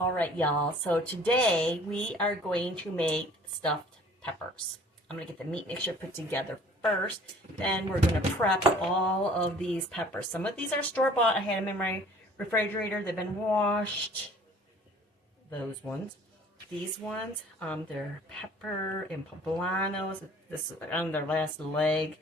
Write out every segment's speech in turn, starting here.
All right, y'all. So today we are going to make stuffed peppers. I'm going to get the meat mixture put together first. Then we're going to prep all of these peppers. Some of these are store-bought. I had them in my refrigerator. They've been washed. Those ones. These ones, they're pepper and poblanos. This is on their last leg.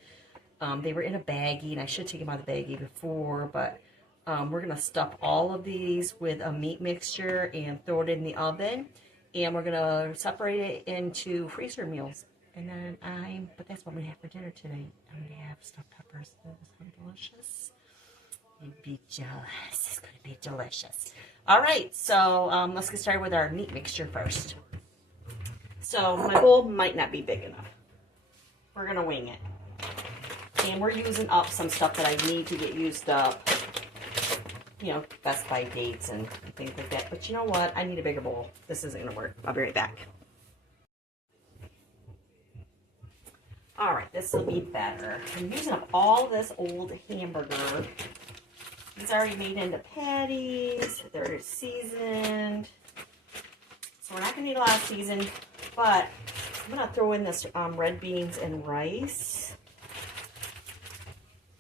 They were in a baggie, and I should take them out of the baggie before, but we're going to stuff all of these with a meat mixture and throw it in the oven. And we're going to separate it into freezer meals. And then but that's what I'm going to have for dinner today. I'm going to have stuffed peppers. That is delicious. You'd be jealous. It's going to be delicious. All right, so let's get started with our meat mixture first. So my bowl might not be big enough. We're going to wing it. And we're using up some stuff that I need to get used up. You know, Best By dates and things like that. But you know what? I need a bigger bowl. This isn't going to work. I'll be right back. All right, this will be better. I'm using up all this old hamburger. It's already made into patties. They're seasoned. So we're not going to need a lot of season. But I'm going to throw in this red beans and rice.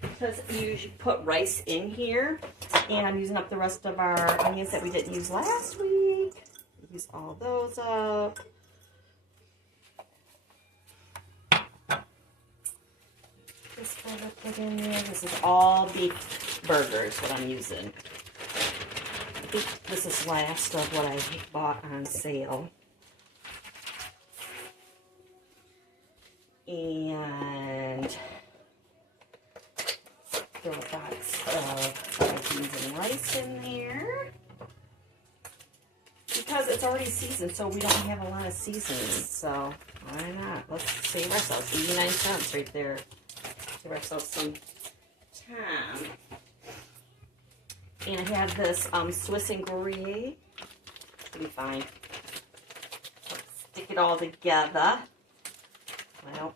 Because you should put rice in here. And I'm using up the rest of our onions that we didn't use last week. Use all those up. This further put in there. This is all beef burgers that I'm using. I think this is last of what I bought on sale. And throw a box of beans and rice in there. Because it's already seasoned, so we don't have a lot of seasoning. So why not? Let's save ourselves 89 cents right there. Give ourselves some time. And I have this Swiss and Gruyere. It'll be fine. Let's stick it all together. Well,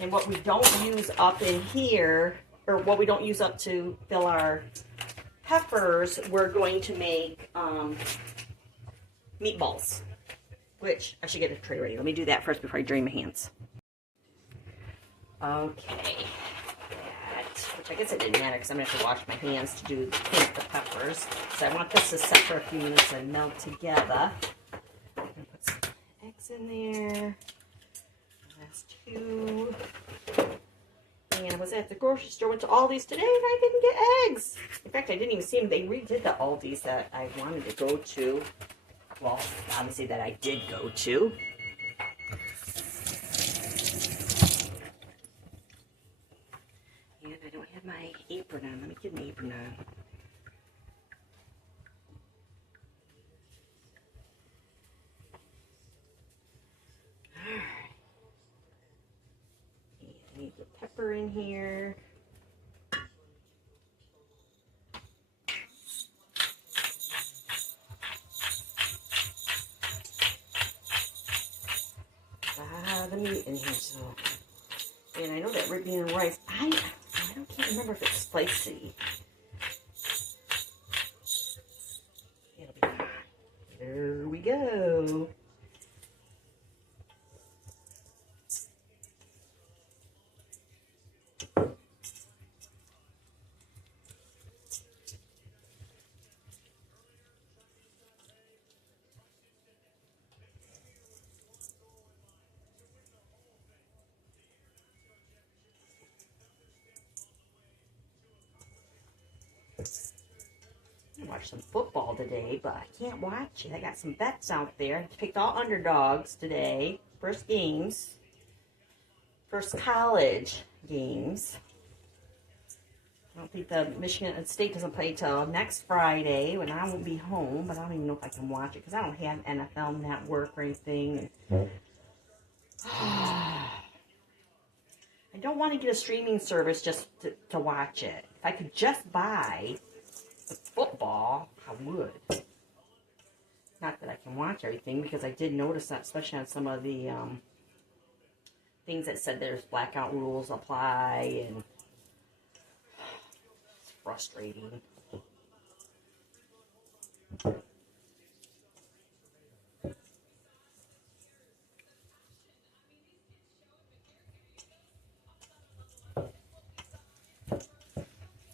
and what we don't use up in here, or what we don't use up to fill our peppers, we're going to make meatballs, which I should get a tray ready. Let me do that first before I drain my hands. Okay, which I guess it didn't matter because I'm going to have to wash my hands to do the peppers. So I want this to set for a few minutes and melt together. I'm going to put some eggs in there. Last two. And I was at the grocery store, went to Aldi's today, and I didn't get eggs. In fact, I didn't even see them. They redid the Aldi's that I wanted to go to. Well, obviously that I did go to. And I don't have my apron on. Let me get an apron on. Need the pepper in here. The meat in here, so. And I know that red bean and rice, I can't remember if it's spicy. It'll be fine. There we go. I watched some football today, but I can't watch it. I got some bets out there. I picked all underdogs today. First games. First college games. I don't think the Michigan State doesn't play till next Friday when I won't be home, but I don't even know if I can watch it because I don't have NFL Network or anything. I don't want to get a streaming service just to watch it. If I could just buy the football, I would. Not that I can watch everything, because I did notice that, especially on some of the things that said there's blackout rules apply, and it's frustrating.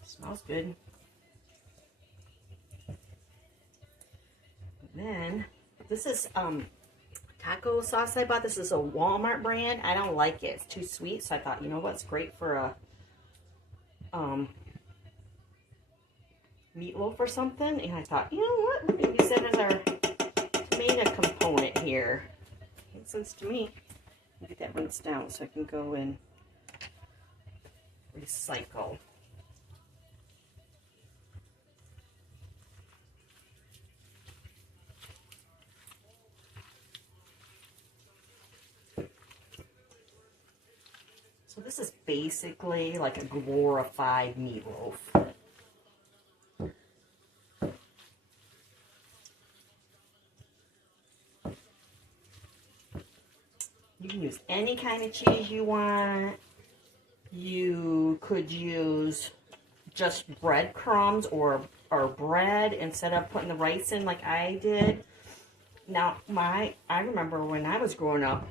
Smells good. And then this is taco sauce I bought. This is a Walmart brand. I don't like it. It's too sweet. So I thought, you know what's great for a meatloaf or something. And I thought, you know what? Maybe use that as our tomato component here. Makes sense to me. Get that rinsed down so I can go and recycle. So this is basically like a glorified meatloaf. You can use any kind of cheese you want. You could use just breadcrumbs or bread instead of putting the rice in like I did. Now, I remember when I was growing up,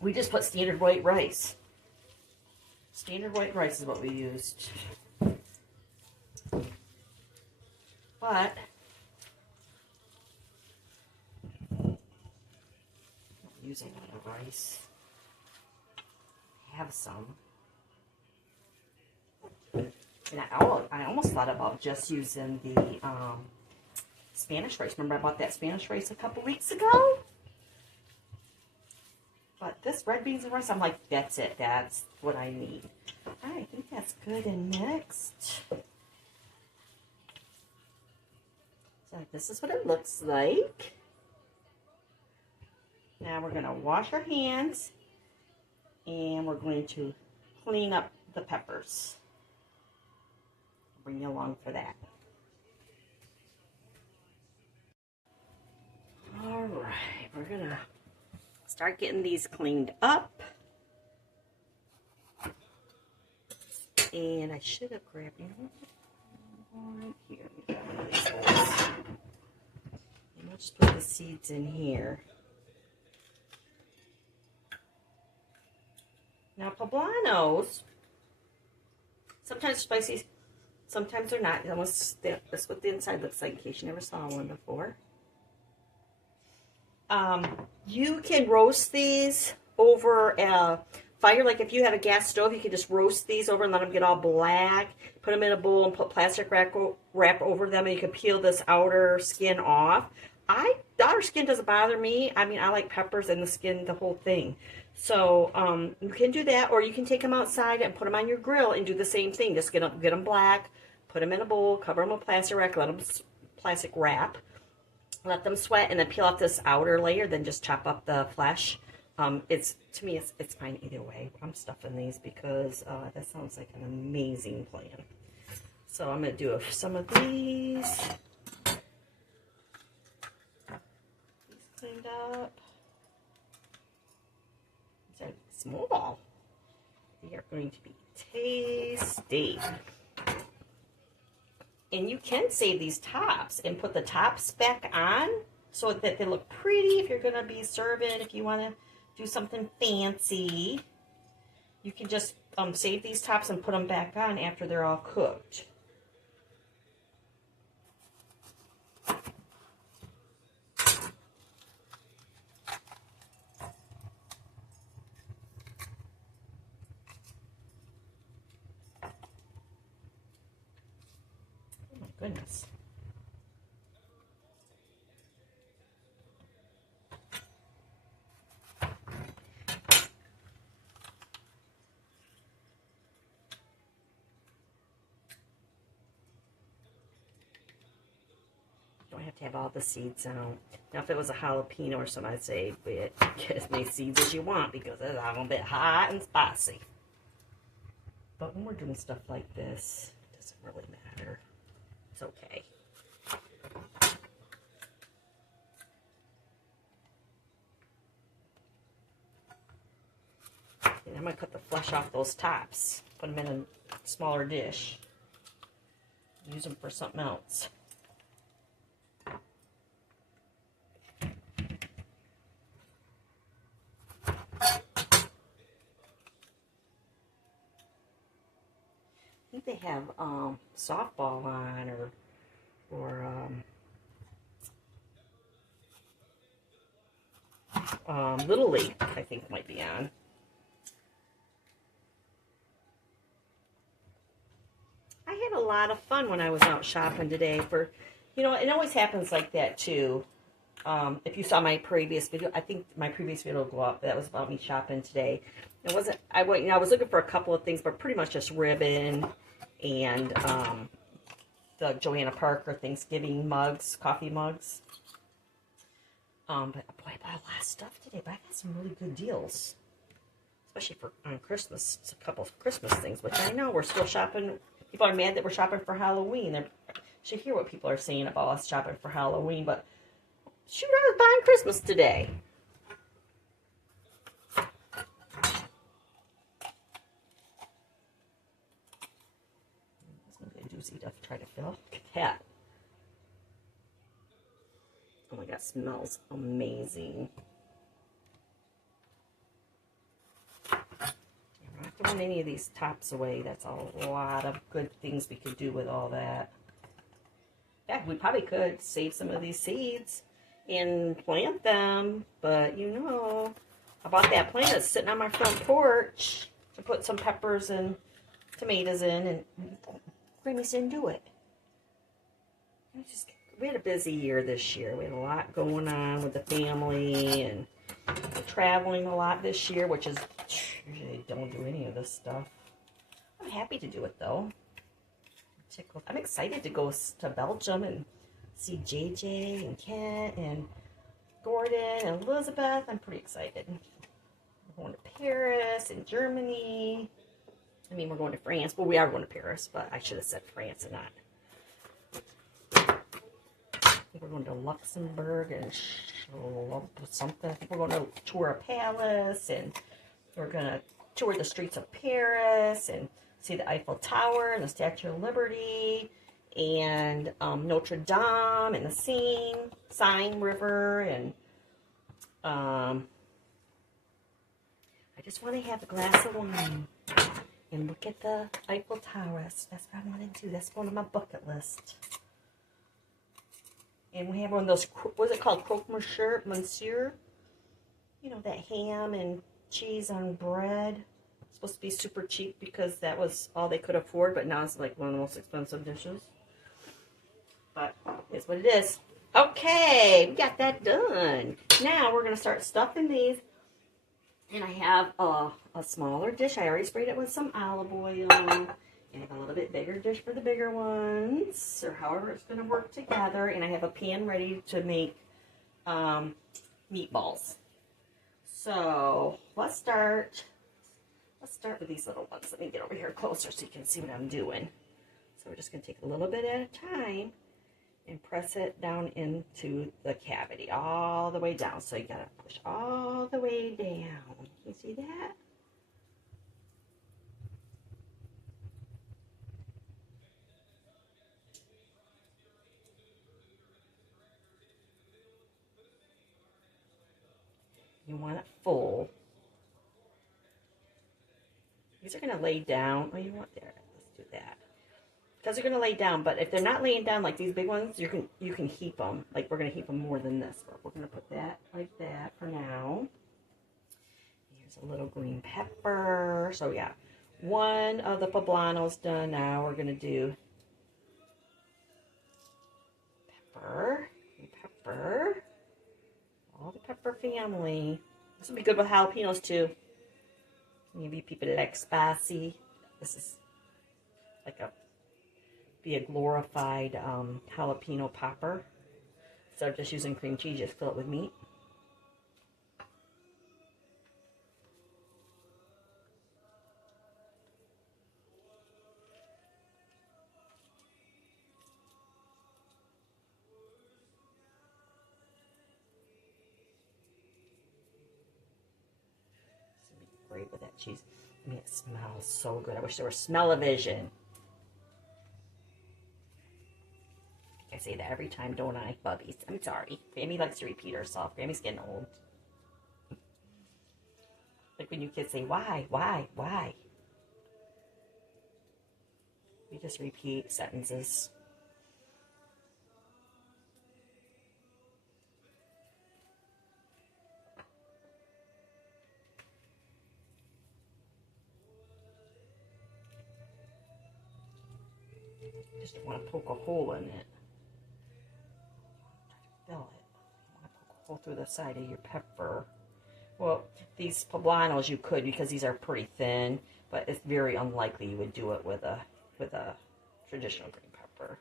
we just put standard white rice. Standard white rice is what we used. But I'm using a lot of rice. I have some. And I almost thought about just using the Spanish rice. Remember I bought that Spanish rice a couple weeks ago? But this red beans and rice, I'm like, that's it. That's what I need. All right, I think that's good and mixed. So this is what it looks like. Now we're going to wash our hands and we're going to clean up the peppers. I'll bring you along for that. All right, we're going to start getting these cleaned up. And I should have grabbed, you know, right here. Let me grab one of these bowls. And we'll just put the seeds in here. Now, poblanos, sometimes spicy, sometimes they're not. That's what the inside looks like in case you never saw one before. You can roast these over a fire. Like if you have a gas stove, you can just roast these over and let them get all black. Put them in a bowl and put plastic wrap over them, and you can peel this outer skin off. The outer skin doesn't bother me. I mean, I like peppers and the skin, the whole thing. So you can do that, or you can take them outside and put them on your grill and do the same thing. Just get them black, put them in a bowl, cover them with plastic wrap, let them sweat, and then peel off this outer layer. Then just chop up the flesh. To me, it's fine either way. I'm stuffing these because that sounds like an amazing plan. So I'm going to do some of these. Cleaned up. These are small. They are going to be tasty. And you can save these tops and put the tops back on so that they look pretty if you're going to be serving, if you want to do something fancy. You can just save these tops and put them back on after they're all cooked. Goodness. Don't have to have all the seeds out. Now, if it was a jalapeno or something, I'd say get as many seeds as you want because it's a little bit hot and spicy. But when we're doing stuff like this, it doesn't really matter. It's okay. And I'm going to cut the flesh off those tops. Put them in a smaller dish. Use them for something else. think they have softball on, or Little League, I think might be on. I had a lot of fun when I was out shopping today. It always happens like that too. If you saw my previous video, I think my previous video will go up. That was about me shopping today. It wasn't. I was looking for a couple of things, but pretty much just ribbon and the Joanna Parker Thanksgiving mugs, coffee mugs. But boy, I bought a lot of stuff today. But I got some really good deals, especially on Christmas. It's a couple of Christmas things, which I know we're still shopping. People are mad that we're shopping for Halloween. They should hear what people are saying about us shopping for Halloween, but shoot, I was buying Christmas today. It's going to be a doozy to try to fill. Look at that. Oh my God, smells amazing. I'm not throwing any of these tops away. That's a lot of good things we could do with all that. Yeah, we probably could save some of these seeds and plant them, but I bought that plant that's sitting on my front porch to put some peppers and tomatoes in, and Grammys didn't do it. We had a busy year this year. We had a lot going on with the family, and we're traveling a lot this year, which is usually don't do any of this stuff. I'm happy to do it though. I'm excited to go to Belgium and see JJ and Kent and Gordon and Elizabeth. I'm pretty excited. We're going to Paris and Germany. I mean, we're going to France. Well, we are going to Paris, but I should have said France and not. We're going to Luxembourg and something. I think we're going to tour a palace, and we're going to tour the streets of Paris and see the Eiffel Tower and the Statue of Liberty and Notre Dame and the Seine River, and I just want to have a glass of wine and look at the Eiffel Tower. That's what I want to do. That's one of my bucket list. And we have one of those, what's it called, croque monsieur? That ham and cheese on bread. It's supposed to be super cheap because that was all they could afford, but now it's like one of the most expensive dishes. But it's what it is. Okay, we got that done. Now we're going to start stuffing these. And I have a smaller dish. I already sprayed it with some olive oil. And a little bit bigger dish for the bigger ones, or however it's going to work together. And I have a pan ready to make meatballs. So let's start with these little ones. Let me get over here closer so you can see what I'm doing. So we're just going to take a little bit at a time and press it down into the cavity, all the way down. So you got to push all the way down. You see that? You want it full. These are going to lay down. Oh, you want there? Let's do that. Because they're going to lay down, but if they're not laying down like these big ones, you can heap them. Like we're going to heap them more than this. But we're going to put that like that for now. Here's a little green pepper. So yeah, one of the poblanos done. Now we're going to do pepper, pepper. All the pepper family. This will be good with jalapenos too. Maybe people like spicy. This is like be a glorified jalapeno popper. Instead of just using cream cheese, just fill it with meat. Great with that cheese. I mean, it smells so good. I wish there was smell-o-vision. I say that every time, don't I, Bubbies? I'm sorry. Grammy likes to repeat herself. Grammy's getting old. Like when you kids say, why? We just repeat sentences. Just don't want to poke a hole in it. Fill it. You want to poke a hole through the side of your pepper. Well, these poblanos you could because these are pretty thin, but it's very unlikely you would do it with a traditional green pepper.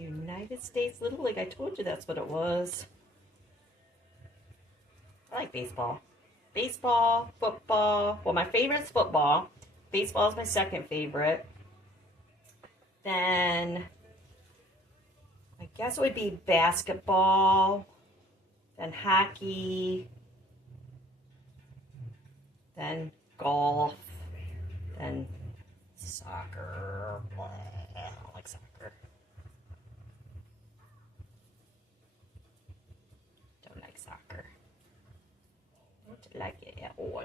United States Little League. I told you that's what it was. I like baseball. Baseball, football. Well, my favorite is football. Baseball is my second favorite. Then I guess it would be basketball. Then hockey. Then golf. Then soccer. I don't like soccer. Don't like soccer. Don't like it at all.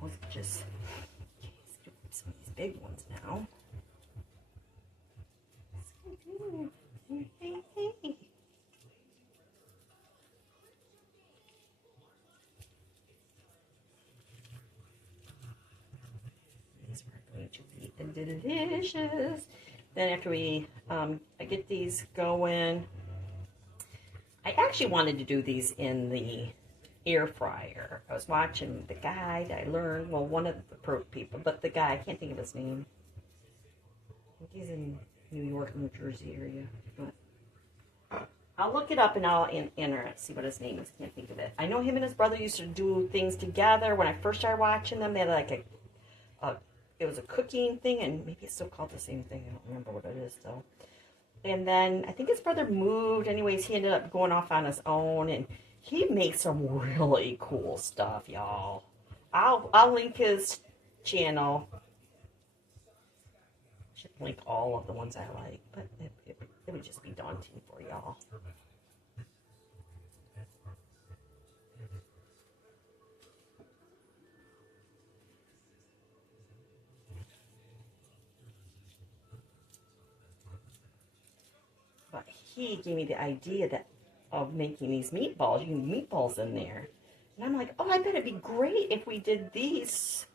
We'll just scoop some of these big ones now. Hey, hey, hey. These are going to be delicious. Then after we, I get these going. I actually wanted to do these in the air fryer. I was watching the guide. I learned, well, one of the people, but the guy, I can't think of his name. I think he's in New York, New Jersey area. But I'll look it up and I'll enter it, see what his name is. I can't think of it. I know him and his brother used to do things together. When I first started watching them, they had like it was a cooking thing, and maybe it's still called the same thing. I don't remember what it is though. And then I think his brother moved. Anyways, he ended up going off on his own, and he makes some really cool stuff, y'all. I'll link his channel. Should link all of the ones I like, but it would just be daunting for y'all. But he gave me the idea of making these meatballs. You can meatballs in there. And I'm like, oh, I bet it'd be great if we did these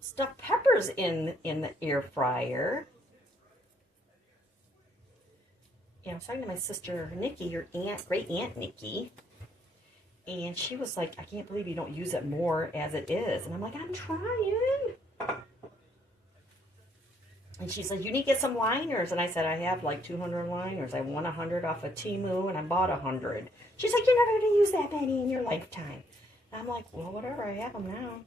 stuffed peppers in the air fryer. And I was talking to my sister Nikki, your great aunt Nikki, and she was like, I can't believe you don't use it more as it is. And I'm like, I'm trying. And she said, you need to get some liners. And I said, I have like 200 liners. I won 100 off of Temu, and I bought 100. She's like, you're never going to use that many in your lifetime. And I'm like, well, whatever. I have them now.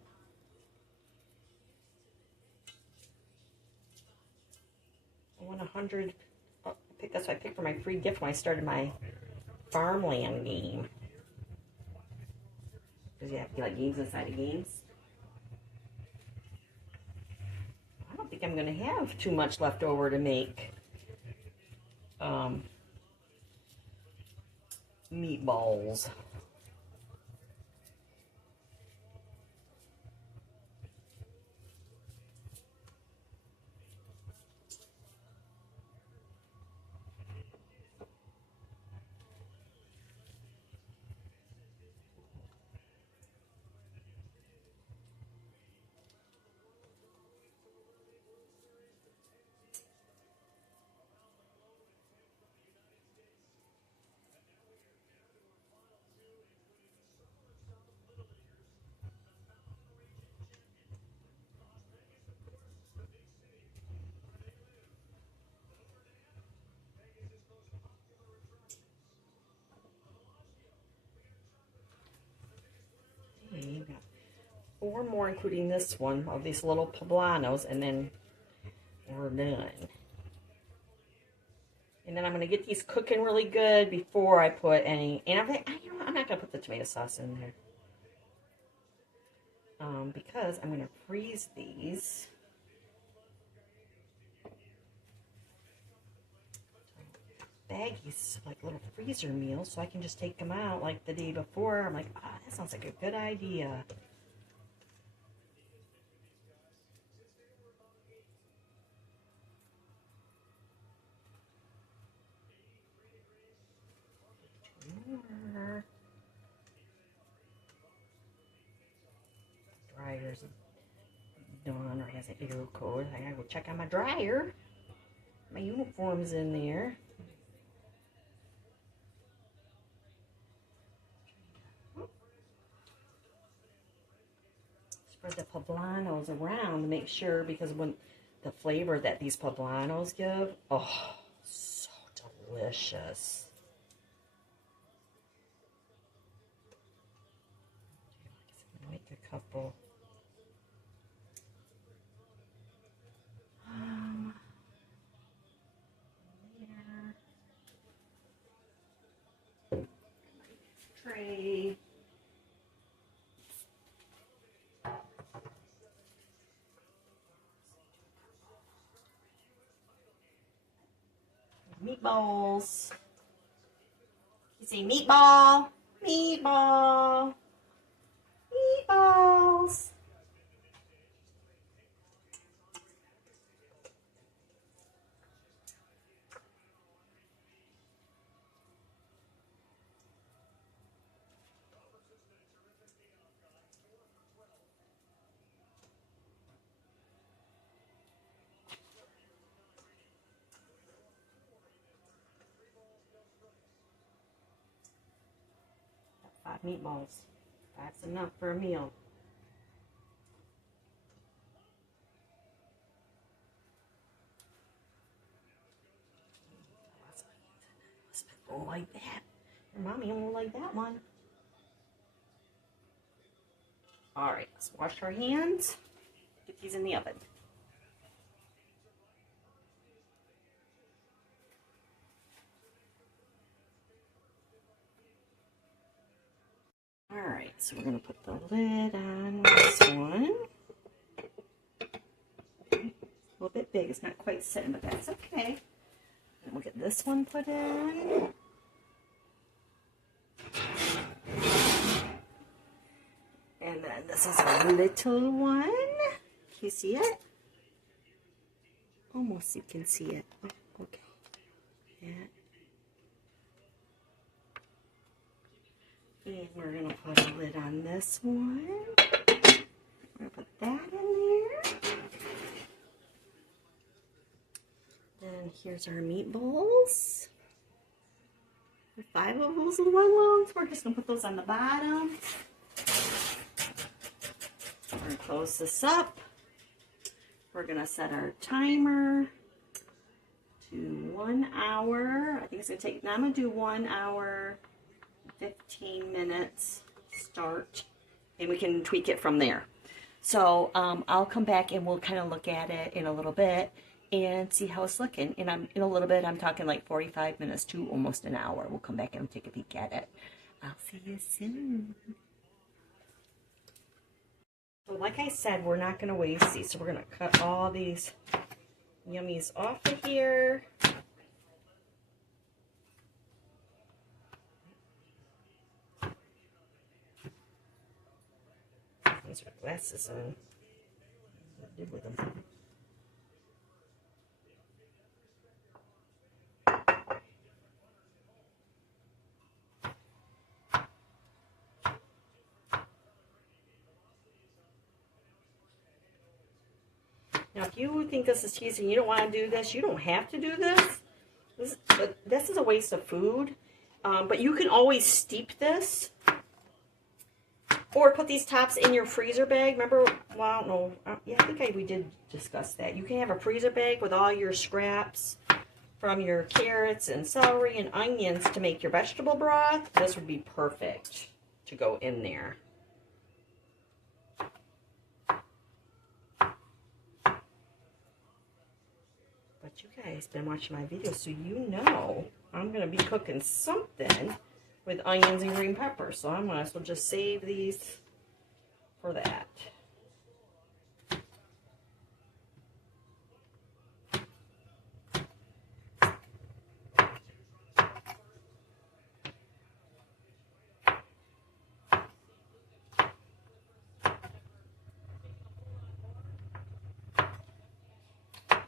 I won 100. That's what I picked for my free gift when I started my farmland game. Because you have to get like games inside of games. I don't think I'm going to have too much left over to make meatballs. Okay, got 4 more, including this one, of these little poblanos, and then we're done. And then I'm going to get these cooking really good before I put any, and you know what, I'm not going to put the tomato sauce in there. Because I'm going to freeze these. Baggies, like little freezer meals, so I can just take them out like the day before. I'm like, ah, that sounds like a good idea. Dryer's done, or has an air code. I gotta go check on my dryer. My uniform's in there. Spread the poblanos around to make sure, because when the flavor that these poblanos give, oh, so delicious. Make a couple. There. Tray. Meatballs. You say meatball, meatball, meatballs. Got 5 meatballs. That's enough for a meal. Don't like that. Your mommy won't like that one. Alright, let's wash our hands. Get these in the oven. Alright, so we're going to put the lid on this one. A little bit big, it's not quite sitting, but that's okay. And we'll get this one put in. And then this is a little one. Can you see it? Almost you can see it. Oh, okay. Yeah. And we're going to put a lid on this one. We're going to put that in there. Then here's our meatballs. 5 of those little ones. We're just going to put those on the bottom. We're going to close this up. We're going to set our timer to 1 hour. I think it's going to take, now I'm going to do 1 hour, 15 minutes start, and we can tweak it from there. So I'll come back and we'll kind of look at it in a little bit and see how it's looking. And in a little bit, I'm talking like 45 minutes to almost an hour. We'll come back and take a peek at it. I'll see you soon. So like I said, we're not going to waste these. So we're going to cut all these yummies off of here. These are glasses on. What I did with them. Now, if you think this is cheesy and you don't want to do this, you don't have to do this. This is a waste of food. But you can always steep this. Or put these tops in your freezer bag. Remember, well, I don't know. Yeah, I think we did discuss that. You can have a freezer bag with all your scraps from your carrots and celery and onions to make your vegetable broth. This would be perfect to go in there. But you guys been watching my videos, so you know I'm going to be cooking something with onions and green peppers. So I might as well just save these for that.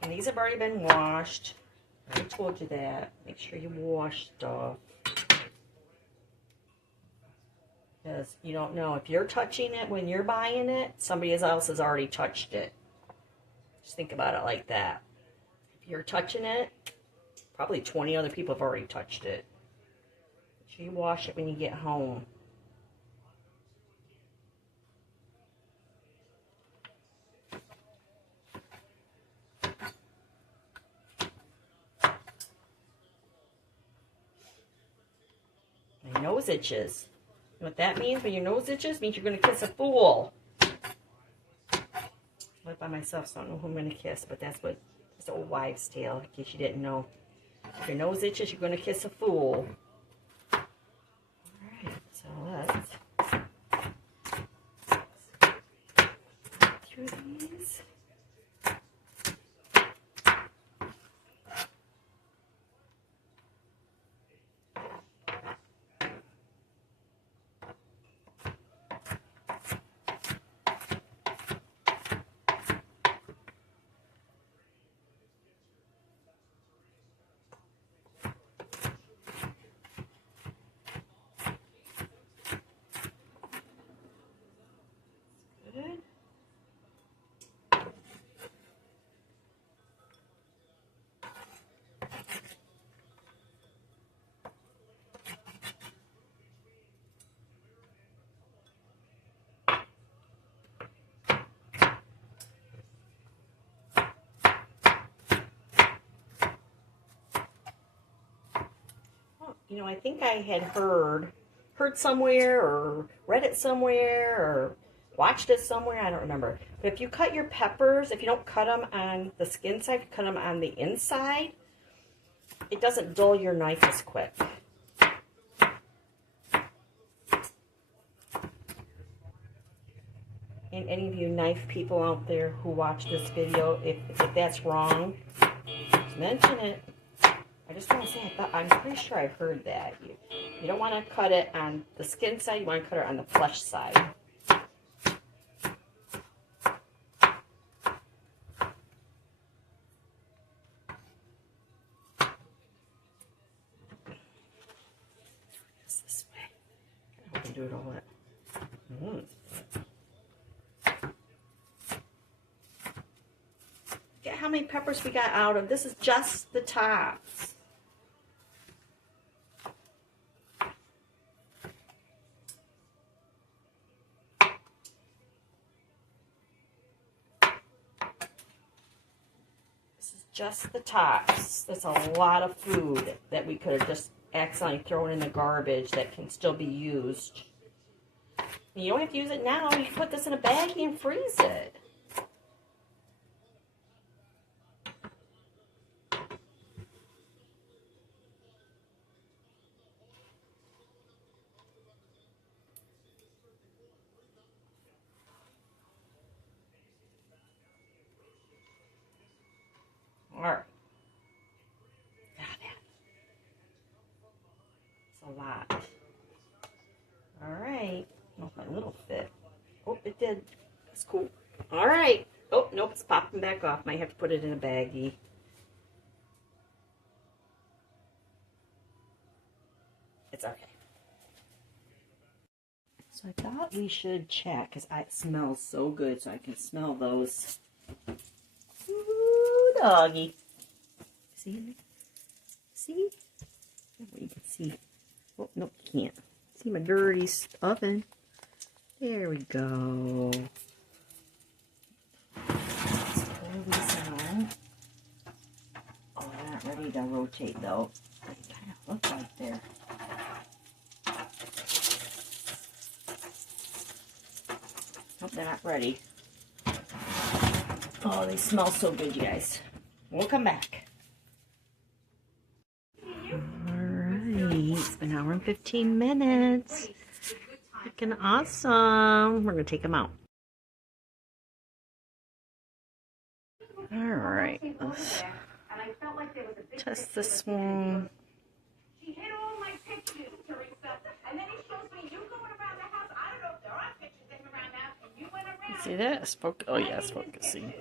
And these have already been washed. I told you that. Make sure you wash stuff. Because you don't know. If you're touching it when you're buying it, somebody else has already touched it. Just think about it like that. If you're touching it, probably 20 other people have already touched it. Make sure you wash it when you get home. My nose itches. You know what that means? When your nose itches, means you're going to kiss a fool. I live by myself, so I don't know who I'm going to kiss, but that's what it's an old wives' tale, in case you didn't know. If your nose itches, you're going to kiss a fool. Alright, so let's through these. You know, I think I had heard somewhere or read it somewhere or watched it somewhere. I don't remember. But if you cut your peppers, if you don't cut them on the skin side, you cut them on the inside, it doesn't dull your knife as quick. And any of you knife people out there who watch this video, if that's wrong, just mention it. I just want to say, I'm pretty sure I heard that. You don't want to cut it on the skin side, you want to cut it on the flesh side. This way. I hope I do it all right. Get how many peppers we got out of. This is just the tops. Just the tops. That's a lot of food that we could have just accidentally thrown in the garbage that can still be used. You don't have to use it now. You can put this in a baggie and freeze it. Alright. It's a lot. Alright. Well, my little fit. Oh, it did. That's cool. All right. Oh, nope, it's popping back off. Might have to put it in a baggie. It's okay. So I thought we should check, because it smells so good, so I can smell those. Ooh, doggy. See? See? You can see. Oh, no, you can't. See my dirty oven. There we go. Let's pull these out. Oh, they're not ready to rotate, though. They kind of look like they're... Nope, they're not ready. Oh, they smell so good, you guys. We'll come back. Alright, it's been an hour and 15 minutes. Looking awesome. We're going to take them out. Alright, let's test this one. See that? It's oh yeah, it's focusing.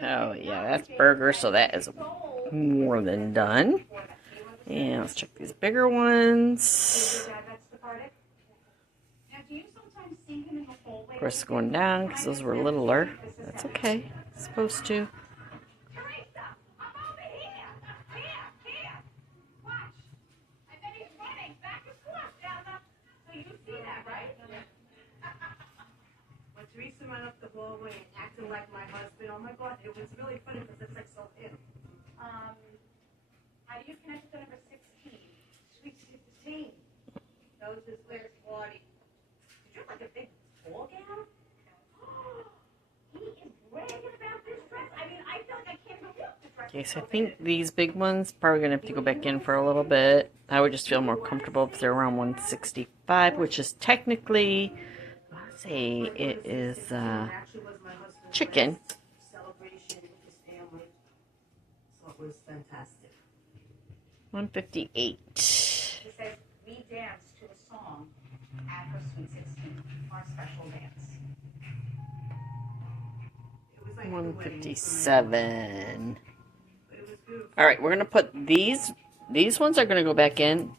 Oh yeah, that's burger, so that is more than done. And let's check these bigger ones. Of course, it's going down because those were littler. That's okay. It's supposed to. Teresa ran up the hallway and acted like my husband. Oh my God, it was really funny because it's like so him. How do you connect to number 16? Sweet 16. Those is Blair's party. Did you have like a big ball gown? He is bragging about this dress. I mean, I feel like I can't believe this dress. Okay, so I think these big ones probably gonna have to go back in for a little bit. I would just feel more comfortable if they're around 165, which is technically, let's say it is chicken. Celebration with his family. So it was fantastic. 158. He says, we danced to a song at her Sweet 16, our special dance. 157. All right, we're gonna put these ones are gonna go back in.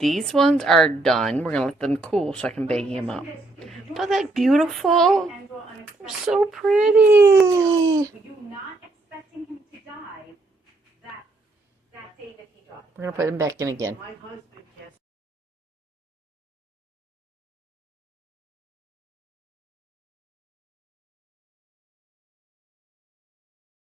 These ones are done. We're gonna let them cool so I can bag them up. Isn't that beautiful? They're so pretty. Were you not expecting him to die that day that he died? We're gonna put them back in again. My husband